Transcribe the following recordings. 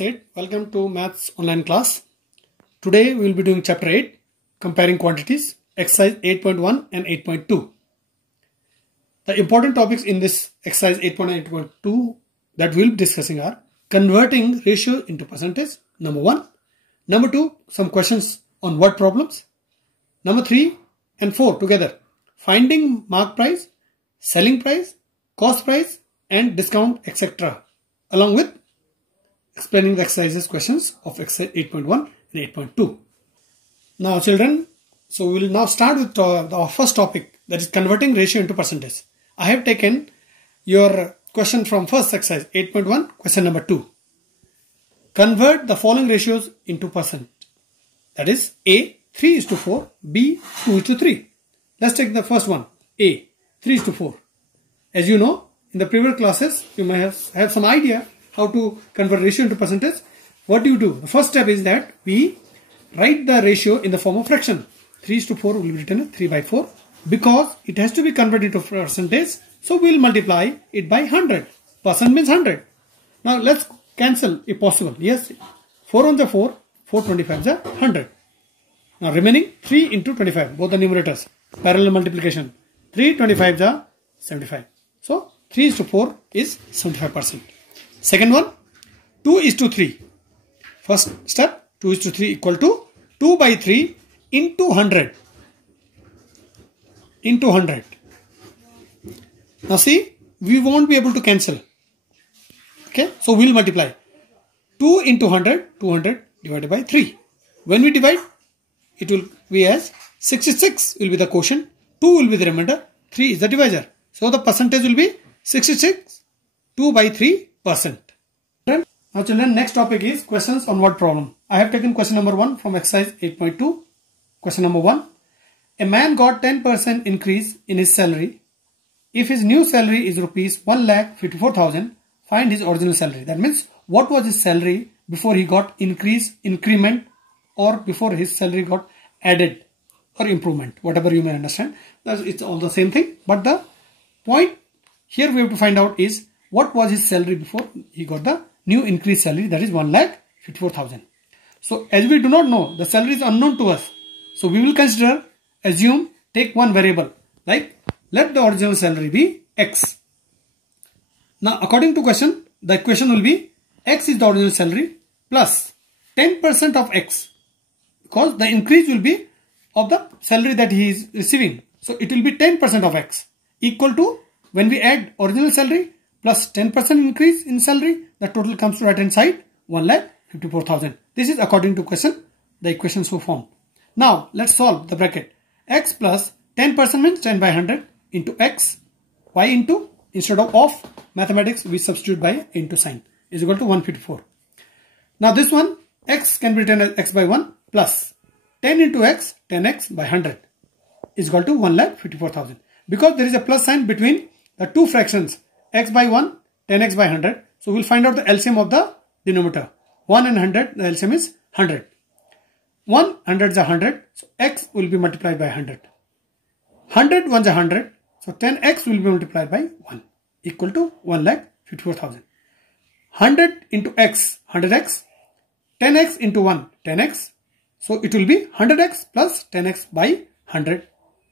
Welcome to Maths online class. Today we will be doing chapter 8, comparing quantities, exercise 8.1 and 8.2. The important topics in this exercise 8.1 and 8.2 that we will be discussing are converting ratio into percentage, number 1. Number 2, some questions on word problems. Number 3 and 4 together, finding mark price, selling price, cost price and discount, etc. along with explaining the exercises questions of exercise 8.1 and 8.2. Now children, so we will now start with our first topic, that is converting ratio into percentage. I have taken your question from first exercise 8.1, question number 2. Convert the following ratios into percent. That is A 3:4, B 2:3. Let's take the first one, A 3:4. As you know, in the previous classes you may have some idea how to convert ratio into percentage. What do? The first step is that we write the ratio in the form of fraction. 3:4 will be written as 3/4 because it has to be converted into percentage. So we will multiply it by 100. Percent means 100. Now let's cancel if possible. Yes, 4 on the 4, 4 25 the 100. Now remaining 3 into 25, both the numerators, parallel multiplication. 3 25 the 75. So 3:4 is 75%. Second one, 2:3. First step, 2:3 equal to 2 by 3 into 100. Into 100. Now see, we won't be able to cancel. Okay, so we'll multiply. 2 into 100, 200 divided by 3. When we divide, it will be as 66 will be the quotient, 2 will be the remainder, 3 is the divisor. So the percentage will be 66, 2 by 3%. Now children, next topic is questions on word problem. I have taken question number 1 from exercise 8.2. Question number 1. A man got 10% increase in his salary. If his new salary is rupees 1,54,000, find his original salary. That means what was his salary before he got increment, or before his salary got added or improvement, whatever you may understand. It's all the same thing. But the point here we have to find out is what was his salary before he got the new increased salary, that is 1,54,000. So as we do not know, the salary is unknown to us. So we will assume, take one variable, like let the original salary be X. Now according to question, the equation will be X is the original salary plus 10% of X, because the increase will be of the salary that he is receiving. So it will be 10% of X equal to, when we add original salary plus 10% increase in salary, the total comes to right hand side 1,54,000. This is according to question, the equation so formed. Now let's solve the bracket. X plus 10% means 10 by 100 into X, Y into, instead of mathematics we substitute by into sign, is equal to 154. Now this one, X can be written as X by 1 plus 10 into X, 10X by 100 is equal to 1,54,000. Because there is a plus sign between the two fractions, X by 1, 10X by 100. So we'll find out the LCM of the denominator. 1 and 100, the LCM is 100. 100 is 100, so X will be multiplied by 100. 100 1 is 100, so 10X will be multiplied by 1 equal to 1,54,000. 100 into X, 100X, 10X into 1, 10X. So it will be 100X plus 10X by 100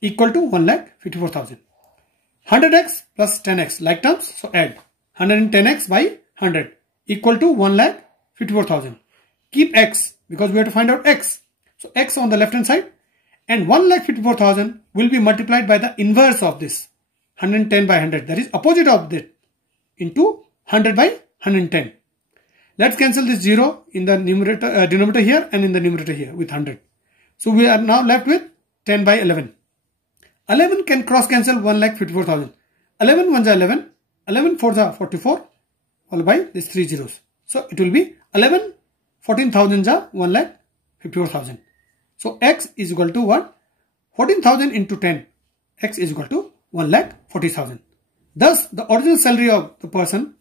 equal to 1,54,000. 100X plus 10X, like terms, so add 110X by 100 equal to 1,54,000. Keep X because we have to find out X. So X on the left hand side, and 1,54,000 will be multiplied by the inverse of this, 110 by 100, that is opposite of that, into 100 by 110. Let's cancel this 0 in the numerator, denominator here and in the numerator here with 100. So we are now left with 10 by 11. 11 can cross cancel 1,54,000. 11 1 is 11, 11 4 is 44, followed by these 3 zeros. So it will be 11 14,000 is 1,54,000. So X is equal to what? 14,000 into 10. X is equal to 1,40,000. Thus the original salary of the person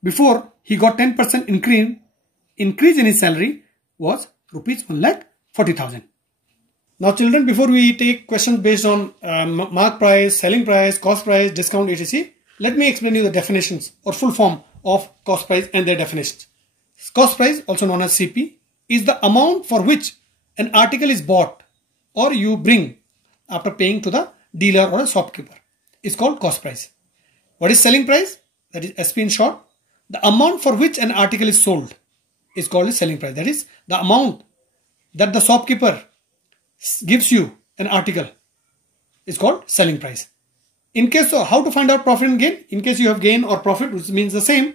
before he got 10% increase in his salary was rupees 1,40,000. Now children, before we take questions based on mark price, selling price, cost price, discount, etc., let me explain you the definitions or full form of cost price and their definitions. Cost price, also known as CP, is the amount for which an article is bought or you bring after paying to the dealer or a shopkeeper. It's called cost price. What is selling price? That is SP in short. The amount for which an article is sold is called a selling price. That is the amount that the shopkeeper gives you an article is called selling price. In case of how to find out profit and gain, in case you have gain or profit, which means the same,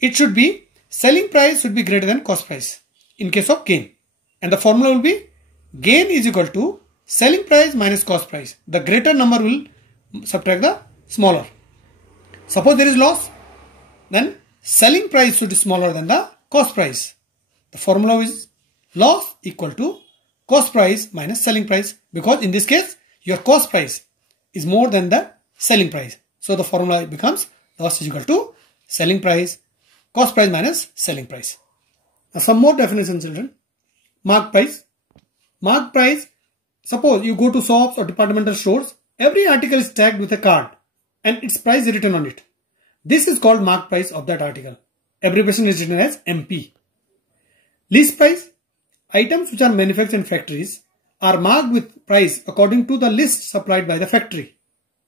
it should be selling price should be greater than cost price in case of gain. And the formula will be gain is equal to selling price minus cost price. The greater number will subtract the smaller. Suppose there is loss, then selling price should be smaller than the cost price. The formula is loss equal to cost price minus selling price, because in this case your cost price is more than the selling price. So the formula becomes loss is equal to selling price, cost price minus selling price. Now some more definitions, children. Mark price. Mark price, suppose you go to shops or departmental stores, every article is tagged with a card and its price is written on it. This is called mark price of that article. Abbreviation is written as MP. List price. Items which are manufactured in factories are marked with price according to the list supplied by the factory,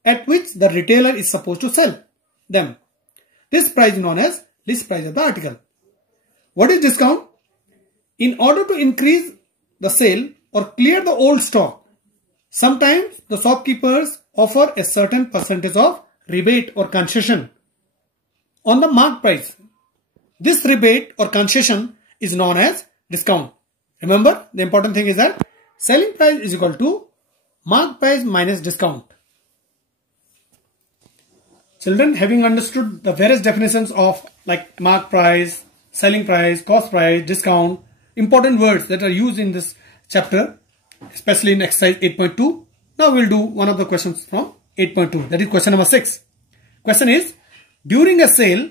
at which the retailer is supposed to sell them. This price is known as list price of the article. What is discount? In order to increase the sale or clear the old stock, sometimes the shopkeepers offer a certain percentage of rebate or concession on the marked price. This rebate or concession is known as discount. Remember, the important thing is that selling price is equal to marked price minus discount. Children, having understood the various definitions of like mark price, selling price, cost price, discount, important words that are used in this chapter, especially in exercise 8.2. Now we'll do one of the questions from 8.2. That is question number 6. Question is, during a sale,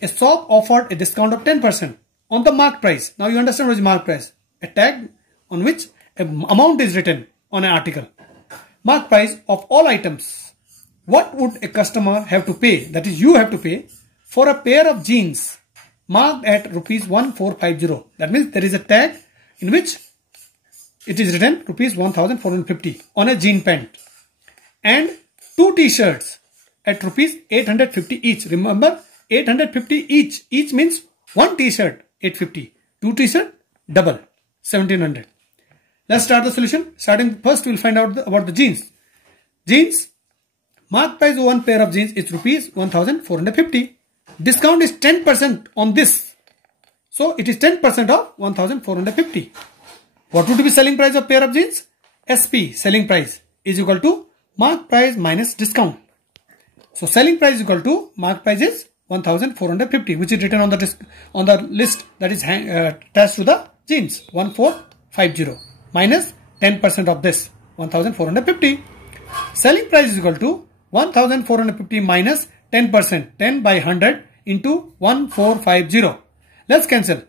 a shop offered a discount of 10% on the mark price. Now you understand what is mark price. A tag on which an amount is written on an article. Mark price of all items. What would a customer have to pay, that is you have to pay, for a pair of jeans marked at rupees 1450. That means there is a tag in which it is written rupees 1450 on a jean pant, and 2 t-shirts at rupees 850 each. Remember, 850 each. Each means 1 t-shirt 850, 2 t-shirt double 1700. Let's start the solution. Starting first, we'll find out about the jeans. Jeans, mark price of one pair of jeans is rupees 1450. Discount is 10% on this. So it is 10% of 1450. What would be selling price of pair of jeans? SP, selling price, is equal to mark price minus discount. So selling price is equal to mark price is 1450, which is written on the list that is attached to the jeans, 1450 minus 10% of this 1450. Selling price is equal to 1450 minus 10%, 10 by 100 into 1450. Let's cancel.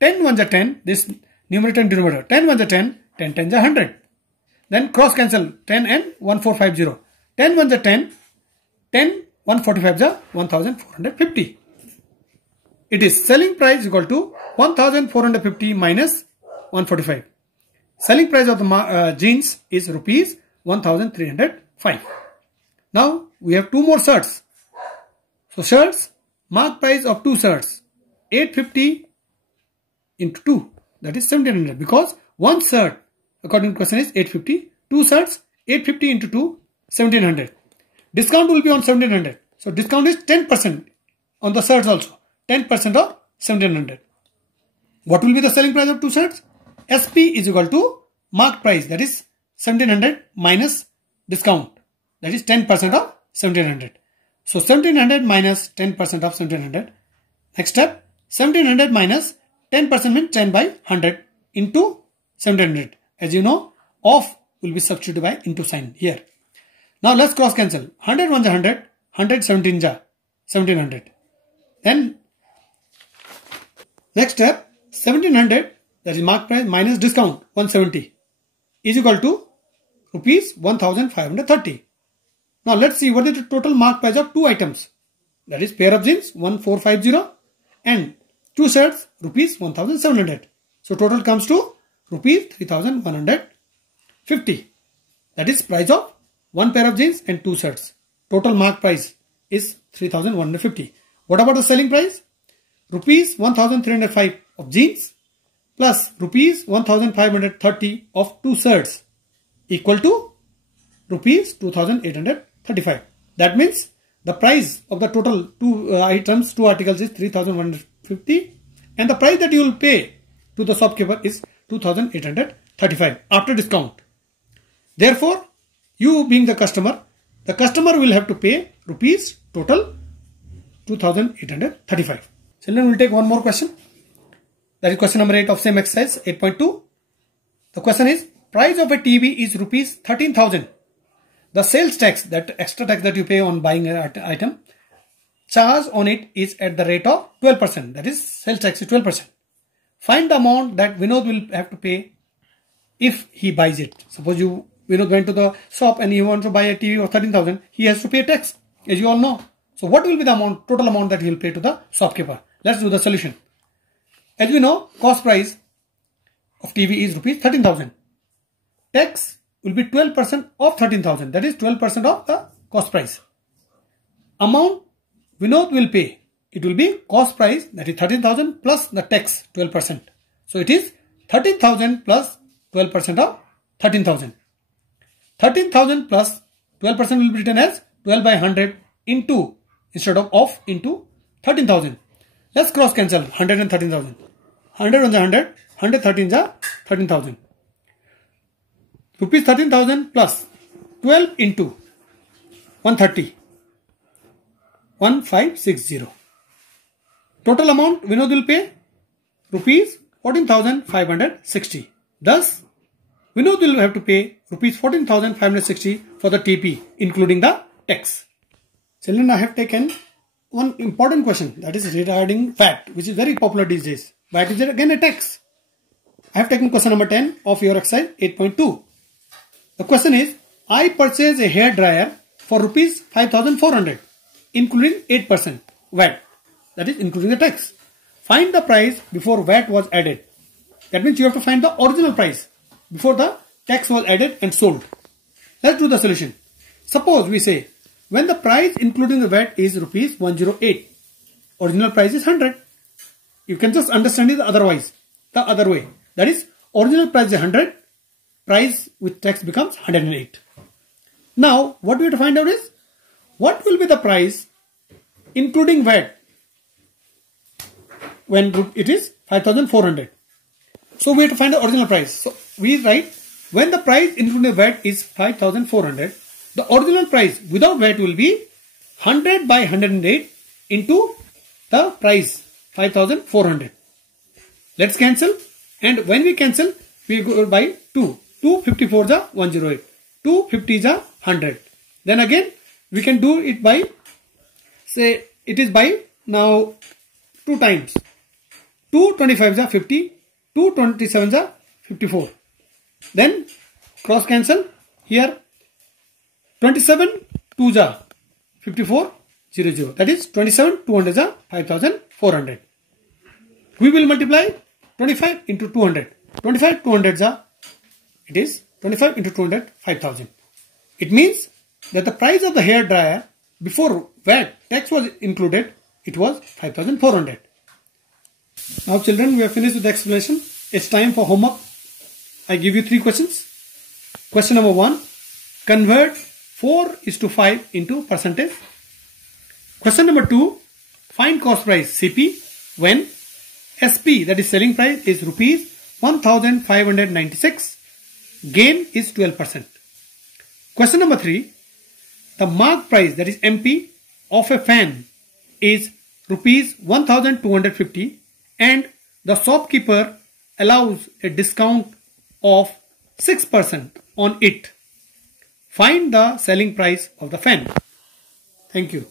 10 ones are 10, this numerator and denominator. 10 ones are 10, 10 tens are 100. Then cross cancel 10 and 1450. 10 ones are 10, 10 145 are 1450. It is selling price equal to 1450 minus 145. Selling price of the jeans is rupees 1305. Now we have 2 more shirts. So shirts, mark price of 2 shirts 850 into 2, that is 1700, because 1 shirt according to question is 850, 2 shirts 850 into 2, 1700. Discount will be on 1700. So discount is 10% on the shirts also. 10% of 1700. What will be the selling price of 2 shirts? SP is equal to mark price, that is 1700 minus discount, that is 10% of 1700. So 1700 minus 10% of 1700. Next step, 1700 minus 10% means 10 by 100 into 1700. As you know, off will be substituted by into sign here. Now let's cross cancel. 100 ones are 100, 100 17 ja 1700. Then next step, 1700, that is mark price minus discount 170 is equal to rupees 1530. Now let's see what is the total mark price of 2 items. That is pair of jeans 1450 and 2 shirts, rupees 1700. So total comes to rupees 3150. That is price of 1 pair of jeans and 2 shirts. Total mark price is 3150. What about the selling price? Rupees 1305 of jeans plus rupees 1530 of 2 shirts equal to rupees 2835. That means the price of the total 2 items, 2 articles is 3150 and the price that you will pay to the shopkeeper is 2835 after discount. Therefore, you being the customer will have to pay rupees total 2835. Children, will take one more question. That is question number 8 of same exercise 8.2. The question is, price of a TV is rupees 13,000. The sales tax, that extra tax that you pay on buying an item, charge on it is at the rate of 12%. That is, sales tax is 12%. Find the amount that Vinod will have to pay if he buys it. Suppose Vinod went to the shop and he wants to buy a TV of 13,000. He has to pay tax, as you all know. So what will be the amount, total amount that he will pay to the shopkeeper? Let's do the solution. As we know, cost price of TV is rupees 13,000. Tax will be 12% of 13,000. That is 12% of the cost price. Amount Vinod will pay, it will be cost price, that is 13,000 plus the tax 12%. So it is 13,000 plus 12% of 13,000. 13,000 plus 12% will be written as 12 by 100 into, instead of into 13,000. Let's cross cancel 100 and 13,000. 100 on the 100, 113 is 13,000. Rupees 13,000 plus 12 into 130. 1560. Total amount Vinod will pay rupees 14,560. Thus, Vinod will have to pay rupees 14,560 for the TP, including the tax. Children, I have taken one important question, that is regarding VAT, which is very popular these days. VAT is again a tax. I have taken question number 10 of your exercise 8.2. The question is, I purchased a hair dryer for rupees 5,400, including 8% VAT. That is including the tax. Find the price before VAT was added. That means you have to find the original price before the tax was added and sold. Let's do the solution. Suppose we say, when the price including the VAT is rupees 108, original price is 100. You can just understand it the other way. That is, original price is 100, price with tax becomes 108. Now, what we have to find out is, what will be the price including VAT when it is 5,400. So we have to find the original price. So we write, when the price including VAT is 5,400, the original price without VAT will be 100 by 108 into the price 5,400. Let's cancel, and when we cancel, we go by 2. 254 is 108. 250 is 100. Then again, we can do it by, say, it is by now 2 times. 225 is 50. 227 is 54. Then cross cancel here. 27 2 is 54 00. That is 27 200 is 5,400. We will multiply 25 into 200. 25 200 is it is 25 into 200 5,000. It means that the price of the hair dryer before VAT tax was included, it was 5,400. Now children, we have finished with the explanation. It's time for homework. I give you 3 questions. Question number 1. Convert 4:5 into percentage. Question number 2. Find cost price CP when SP, that is selling price, is rupees 1,596. Gain is 12%. Question number 3. The mark price, that is MP, of a fan is rupees 1,250 and the shopkeeper allows a discount of 6% on it. Find the selling price of the fan. Thank you.